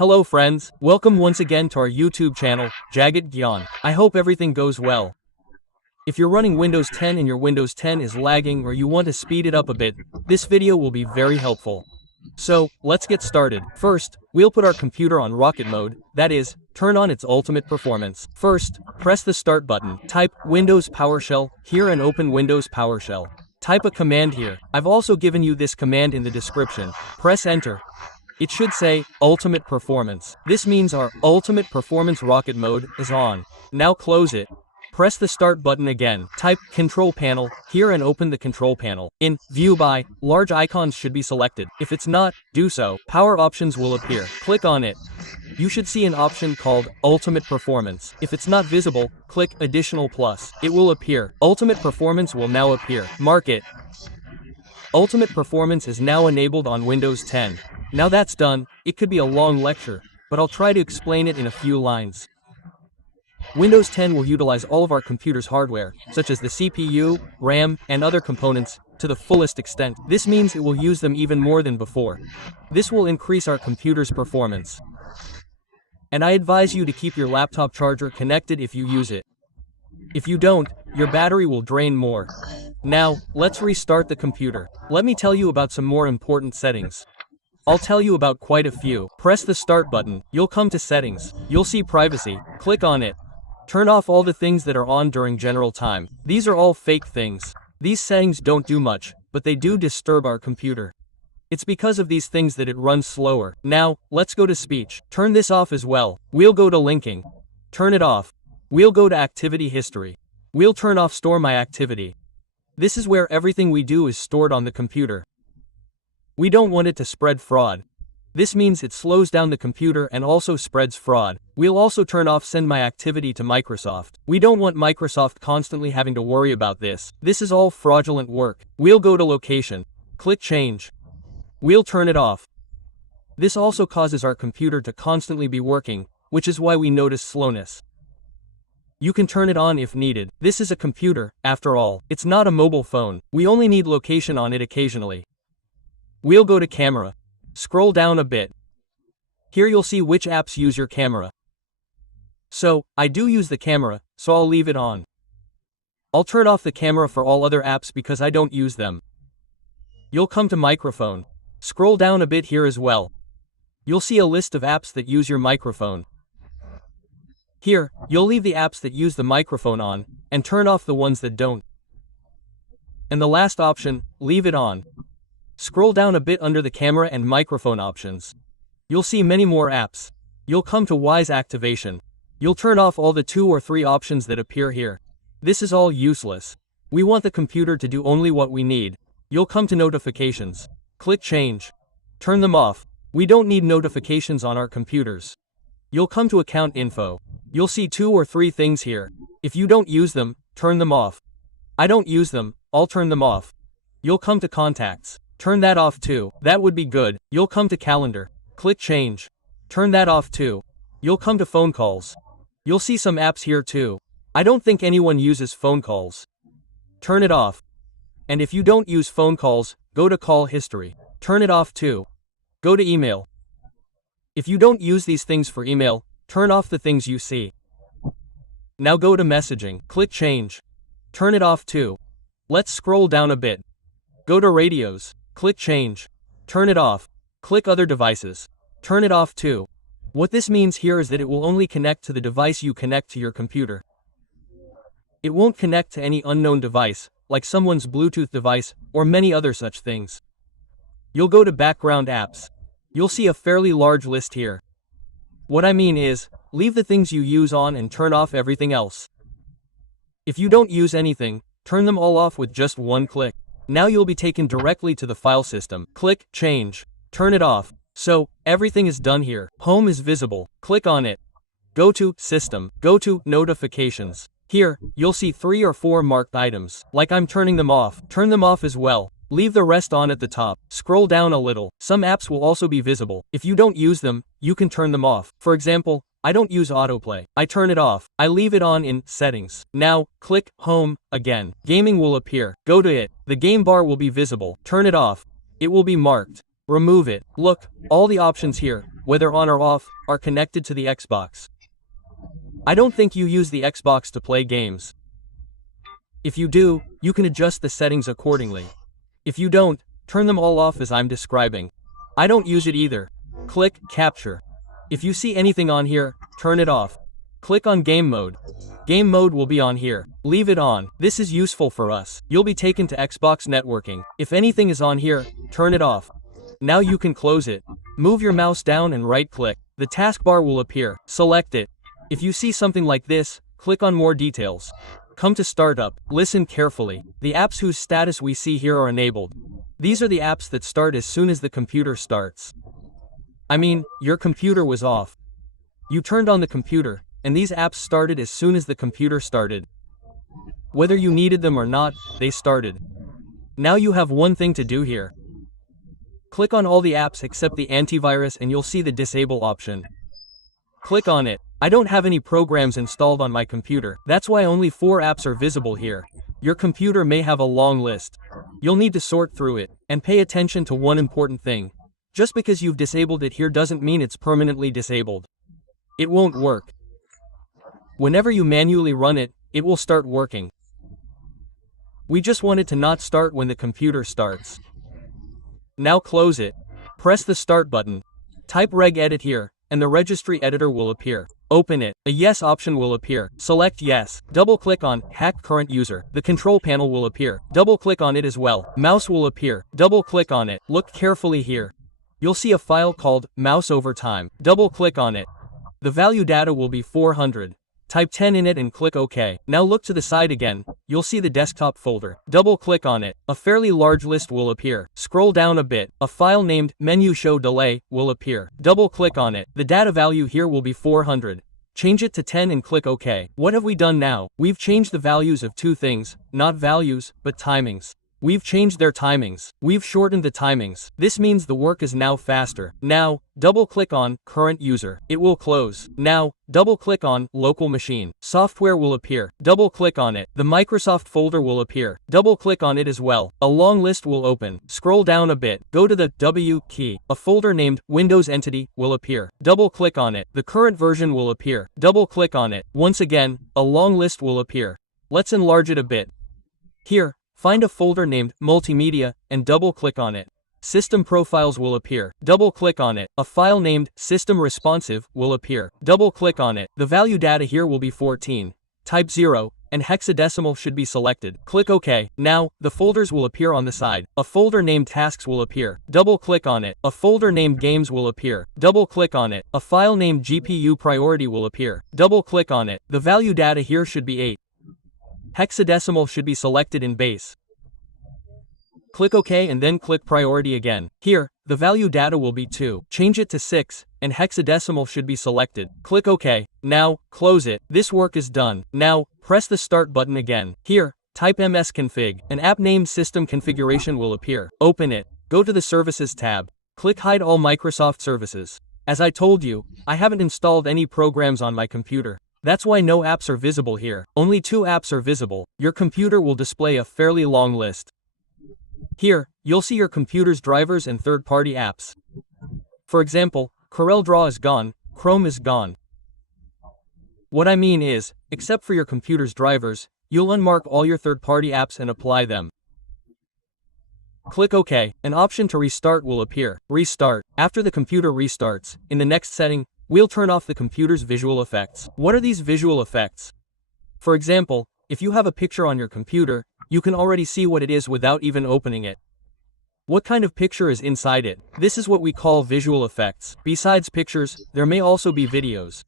Hello friends, welcome once again to our YouTube channel, Jagat Gyan. I hope everything goes well. If you're running Windows 10 and your Windows 10 is lagging or you want to speed it up a bit, this video will be very helpful. So, let's get started. First, we'll put our computer on rocket mode, that is, turn on its ultimate performance. First, press the start button, type Windows PowerShell here and open Windows PowerShell. Type a command here. I've also given you this command in the description. Press enter. It should say, Ultimate Performance. This means our Ultimate Performance Rocket Mode is on. Now close it. Press the Start button again. Type Control Panel here and open the Control Panel. In View By, large icons should be selected. If it's not, do so. Power Options will appear. Click on it. You should see an option called Ultimate Performance. If it's not visible, click Additional Plus. It will appear. Ultimate Performance will now appear. Mark it. Ultimate Performance is now enabled on Windows 10. Now that's done, it could be a long lecture, but I'll try to explain it in a few lines. Windows 10 will utilize all of our computer's hardware, such as the CPU, RAM, and other components, to the fullest extent. This means it will use them even more than before. This will increase our computer's performance. And I advise you to keep your laptop charger connected if you use it. If you don't, your battery will drain more. Now, let's restart the computer. Let me tell you about some more important settings. I'll tell you about quite a few. Press the Start button, you'll come to Settings. You'll see Privacy, click on it. Turn off all the things that are on during general time. These are all fake things. These settings don't do much, but they do disturb our computer. It's because of these things that it runs slower. Now, let's go to Speech. Turn this off as well. We'll go to Linking. Turn it off. We'll go to Activity History. We'll turn off Store My Activity. This is where everything we do is stored on the computer. We don't want it to spread fraud. This means it slows down the computer and also spreads fraud. We'll also turn off Send My Activity to Microsoft. We don't want Microsoft constantly having to worry about this. This is all fraudulent work. We'll go to Location. Click Change. We'll turn it off. This also causes our computer to constantly be working, which is why we notice slowness. You can turn it on if needed. This is a computer, after all. It's not a mobile phone. We only need location on it occasionally. We'll go to Camera. Scroll down a bit. Here you'll see which apps use your camera. So, I do use the camera, so I'll leave it on. I'll turn off the camera for all other apps because I don't use them. You'll come to Microphone. Scroll down a bit here as well. You'll see a list of apps that use your microphone. Here, you'll leave the apps that use the microphone on, and turn off the ones that don't. And the last option, leave it on. Scroll down a bit under the camera and microphone options. You'll see many more apps. You'll come to Wise Activation. You'll turn off all the 2 or 3 options that appear here. This is all useless. We want the computer to do only what we need. You'll come to Notifications. Click Change. Turn them off. We don't need notifications on our computers. You'll come to Account Info. You'll see 2 or 3 things here. If you don't use them, turn them off. I don't use them, I'll turn them off. You'll come to Contacts. Turn that off too. That would be good. You'll come to Calendar. Click Change. Turn that off too. You'll come to Phone Calls. You'll see some apps here too. I don't think anyone uses phone calls. Turn it off. And if you don't use phone calls, go to Call History. Turn it off too. Go to Email. If you don't use these things for email, turn off the things you see. Now go to Messaging. Click Change. Turn it off too. Let's scroll down a bit. Go to Radios. Click Change. Turn it off. Click Other Devices. Turn it off too. What this means here is that it will only connect to the device you connect to your computer. It won't connect to any unknown device, like someone's Bluetooth device, or many other such things. You'll go to Background Apps. You'll see a fairly large list here. What I mean is, leave the things you use on and turn off everything else. If you don't use anything, turn them all off with just one click. Now you'll be taken directly to the file system. Click Change. Turn it off. So, everything is done here. Home is visible. Click on it. Go to System. Go to Notifications. Here, you'll see 3 or 4 marked items. Like I'm turning them off. Turn them off as well. Leave the rest on at the top. Scroll down a little. Some apps will also be visible. If you don't use them, you can turn them off. For example, I don't use autoplay. I turn it off. I leave it on in Settings. Now, click Home again. Gaming will appear. Go to it. The game bar will be visible. Turn it off. It will be marked. Remove it. Look, all the options here. whether on or off, are connected to the Xbox. I don't think you use the Xbox to play games. If you do, you can adjust the settings accordingly. If you don't, turn them all off as I'm describing. I don't use it either. Click Capture. If you see anything on here, turn it off. Click on Game Mode. Game Mode will be on here. Leave it on. This is useful for us. You'll be taken to Xbox networking. If anything is on here, turn it off. Now you can close it. Move your mouse down and right-click. The taskbar will appear. Select it. If you see something like this, click on More Details. Come to Startup. Listen carefully. The apps whose status we see here are enabled. These are the apps that start as soon as the computer starts. I mean, your computer was off. You turned on the computer, and these apps started as soon as the computer started. Whether you needed them or not, they started. Now you have one thing to do here. Click on all the apps except the antivirus and you'll see the Disable option. Click on it. I don't have any programs installed on my computer. That's why only 4 apps are visible here. Your computer may have a long list. You'll need to sort through it, and pay attention to one important thing. Just because you've disabled it here doesn't mean it's permanently disabled. It won't work. Whenever you manually run it, it will start working. We just want it to not start when the computer starts. Now close it. Press the Start button. Type regedit here, and the registry editor will appear. Open it. A Yes option will appear. Select Yes. Double-click on Hack Current User. The control panel will appear. Double-click on it as well. Mouse will appear. Double-click on it. Look carefully here. You'll see a file called Mouse Over Time. Double-click on it. The value data will be 400. Type 10 in it and click OK. Now look to the side again. You'll see the desktop folder. Double-click on it. A fairly large list will appear. Scroll down a bit. A file named Menu Show Delay will appear. Double-click on it. The data value here will be 400. Change it to 10 and click OK. What have we done now? We've changed the values of 2 things, not values, but timings. We've changed their timings. We've shortened the timings. This means the work is now faster. Now, double-click on Current User. It will close. Now, double-click on Local Machine. Software will appear. Double-click on it. The Microsoft folder will appear. Double-click on it as well. A long list will open. Scroll down a bit. Go to the W key. A folder named Windows Entity will appear. Double-click on it. The current version will appear. Double-click on it. Once again, a long list will appear. Let's enlarge it a bit. Here, find a folder named Multimedia, and double-click on it. System Profiles will appear. Double-click on it. A file named System Responsive will appear. Double-click on it. The value data here will be 14. Type 0, and hexadecimal should be selected. Click OK. Now, the folders will appear on the side. A folder named Tasks will appear. Double-click on it. A folder named Games will appear. Double-click on it. A file named GPU Priority will appear. Double-click on it. The value data here should be 8. Hexadecimal should be selected in base. Click OK and then click Priority again. Here, the value data will be 2. Change it to 6, and hexadecimal should be selected. Click OK. Now, close it. This work is done. Now, press the Start button again. Here, type msconfig. An app named System Configuration will appear. Open it. Go to the Services tab. Click Hide All Microsoft Services. As I told you, I haven't installed any programs on my computer. That's why no apps are visible here. Only 2 apps are visible. Your computer will display a fairly long list. Here, you'll see your computer's drivers and third-party apps. For example, CorelDRAW is gone, Chrome is gone. What I mean is, except for your computer's drivers, you'll unmark all your third-party apps and apply them. Click OK. An option to restart will appear. Restart. After the computer restarts, in the next setting, we'll turn off the computer's visual effects. What are these visual effects? For example, if you have a picture on your computer, you can already see what it is without even opening it. What kind of picture is inside it? This is what we call visual effects. Besides pictures, there may also be videos.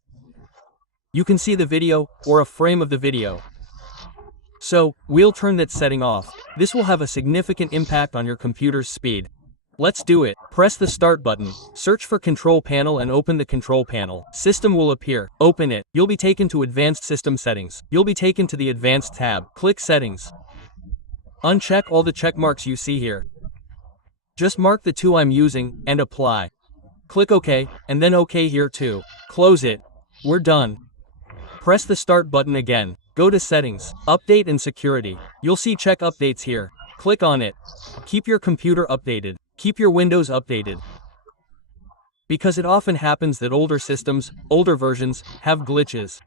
You can see the video, or a frame of the video. So, we'll turn that setting off. This will have a significant impact on your computer's speed. Let's do it. Press the Start button, search for Control Panel and open the Control Panel. System will appear. Open it. You'll be taken to Advanced System Settings. You'll be taken to the Advanced tab. Click Settings. Uncheck all the check marks you see here. Just mark the 2 I'm using, and apply. Click OK, and then OK here too. Close it. We're done. Press the Start button again. Go to Settings, Update and Security. You'll see Check Updates here. Click on it. Keep your computer updated. Keep your Windows updated. Because it often happens that older systems, older versions, have glitches.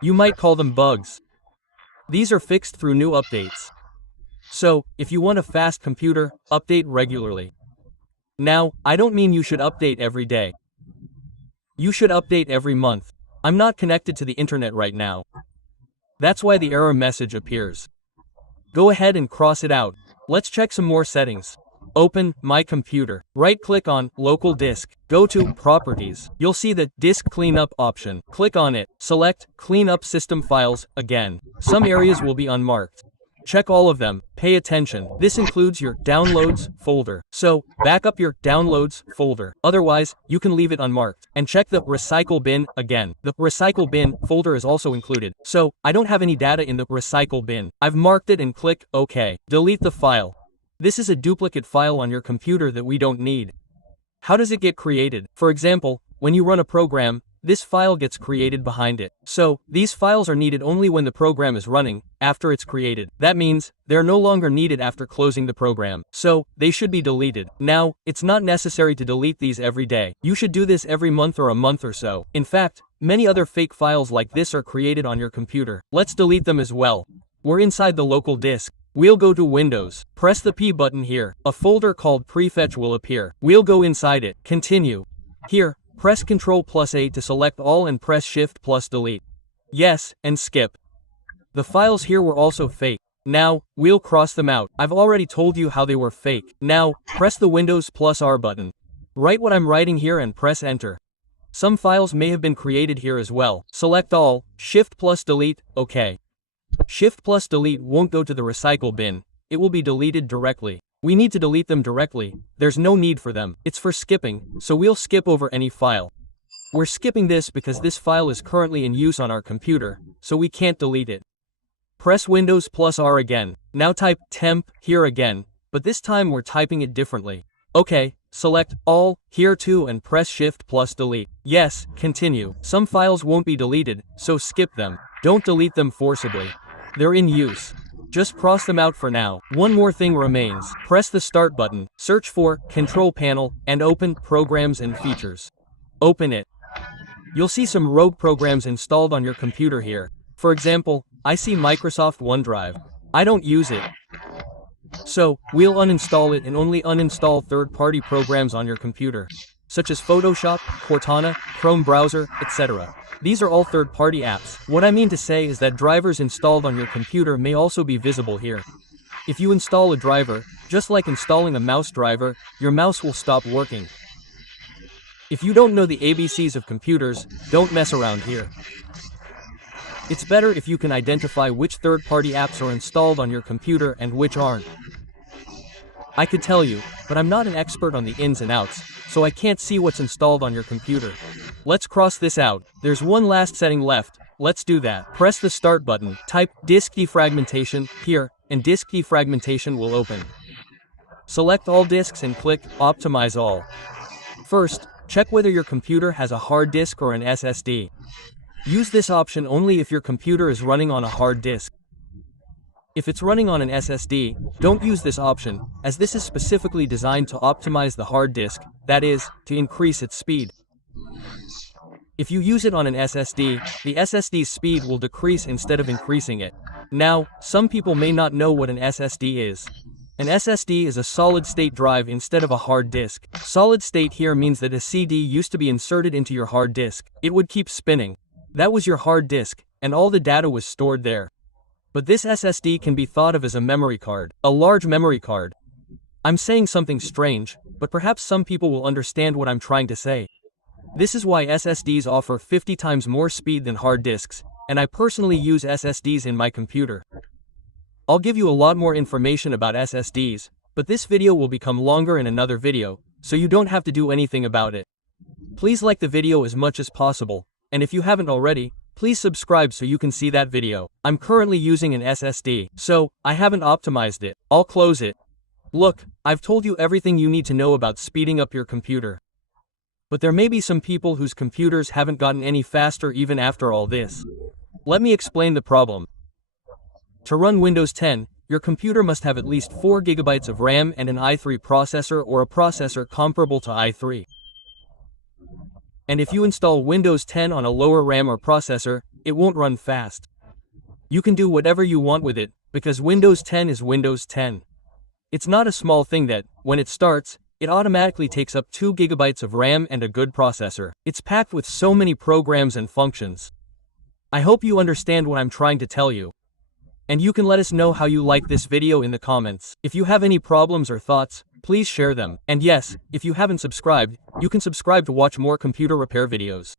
You might call them bugs. These are fixed through new updates. So, if you want a fast computer, update regularly. Now, I don't mean you should update every day. You should update every month. I'm not connected to the internet right now. That's why the error message appears. Go ahead and cross it out. Let's check some more settings. Open My Computer. Right-click on Local Disk. Go to Properties. You'll see the Disk Cleanup option. Click on it. Select Clean Up System Files again. Some areas will be unmarked. Check all of them. Pay attention. This includes your Downloads folder. So, back up your Downloads folder. Otherwise, you can leave it unmarked. And check the Recycle Bin again. The Recycle Bin folder is also included. So, I don't have any data in the Recycle Bin. I've marked it and click OK. Delete the file. This is a duplicate file on your computer that we don't need. How does it get created? For example, when you run a program, this file gets created behind it. So, these files are needed only when the program is running, after it's created. That means, they're no longer needed after closing the program. So, they should be deleted. Now, it's not necessary to delete these every day. You should do this every month or a month or so. In fact, many other fake files like this are created on your computer. Let's delete them as well. We're inside the local disk. We'll go to Windows. Press the P button here. A folder called Prefetch will appear. We'll go inside it. Continue. Here, press Ctrl+A to select all and press Shift+Delete. Yes, and skip. The files here were also fake. Now, we'll cross them out. I've already told you how they were fake. Now, press the Windows+R button. Write what I'm writing here and press Enter. Some files may have been created here as well. Select all, Shift+Delete, OK. Shift+Delete won't go to the recycle bin. It will be deleted directly. We need to delete them directly. There's no need for them. It's for skipping, so we'll skip over any file. We're skipping this because this file is currently in use on our computer, so we can't delete it. Press Windows+R again. Now type Temp here again, but this time we're typing it differently. OK, select All here too and press Shift+Delete. Yes, continue. Some files won't be deleted, so skip them. Don't delete them forcibly. They're in use. Just cross them out for now. One more thing remains. Press the Start button, search for Control Panel, and open Programs and Features. Open it. You'll see some rogue programs installed on your computer here. For example, I see Microsoft OneDrive. I don't use it. So, we'll uninstall it and only uninstall third-party programs on your computer, such as Photoshop, Cortana, Chrome browser, etc. These are all third-party apps. What I mean to say is that drivers installed on your computer may also be visible here. If you install a driver, just like installing a mouse driver, your mouse will stop working. If you don't know the ABCs of computers, don't mess around here. It's better if you can identify which third-party apps are installed on your computer and which aren't. I could tell you, but I'm not an expert on the ins and outs, so I can't see what's installed on your computer. Let's cross this out. There's one last setting left. Let's do that. Press the Start button, type Disk Defragmentation here, and Disk Defragmentation will open. Select all disks and click Optimize All. First, check whether your computer has a hard disk or an SSD. Use this option only if your computer is running on a hard disk. If it's running on an SSD, don't use this option, as this is specifically designed to optimize the hard disk, that is, to increase its speed. If you use it on an SSD, the SSD's speed will decrease instead of increasing it. Now, some people may not know what an SSD is. An SSD is a solid-state drive instead of a hard disk. Solid-state here means that a CD used to be inserted into your hard disk. It would keep spinning. That was your hard disk, and all the data was stored there. But this SSD can be thought of as a memory card, a large memory card. I'm saying something strange, but perhaps some people will understand what I'm trying to say. This is why SSDs offer 50 times more speed than hard disks, and I personally use SSDs in my computer. I'll give you a lot more information about SSDs, but this video will become longer in another video, so you don't have to do anything about it. Please like the video as much as possible, and if you haven't already, please subscribe so you can see that video. I'm currently using an SSD, so I haven't optimized it. I'll close it. Look, I've told you everything you need to know about speeding up your computer. But there may be some people whose computers haven't gotten any faster even after all this. Let me explain the problem. To run Windows 10, your computer must have at least 4 GB of RAM and an i3 processor or a processor comparable to i3. And if you install Windows 10 on a lower RAM or processor, it won't run fast. You can do whatever you want with it, because Windows 10 is Windows 10. It's not a small thing that, when it starts, it automatically takes up 2 GB of RAM and a good processor. It's packed with so many programs and functions. I hope you understand what I'm trying to tell you. And you can let us know how you like this video in the comments. If you have any problems or thoughts, please share them. And yes, if you haven't subscribed, you can subscribe to watch more computer repair videos.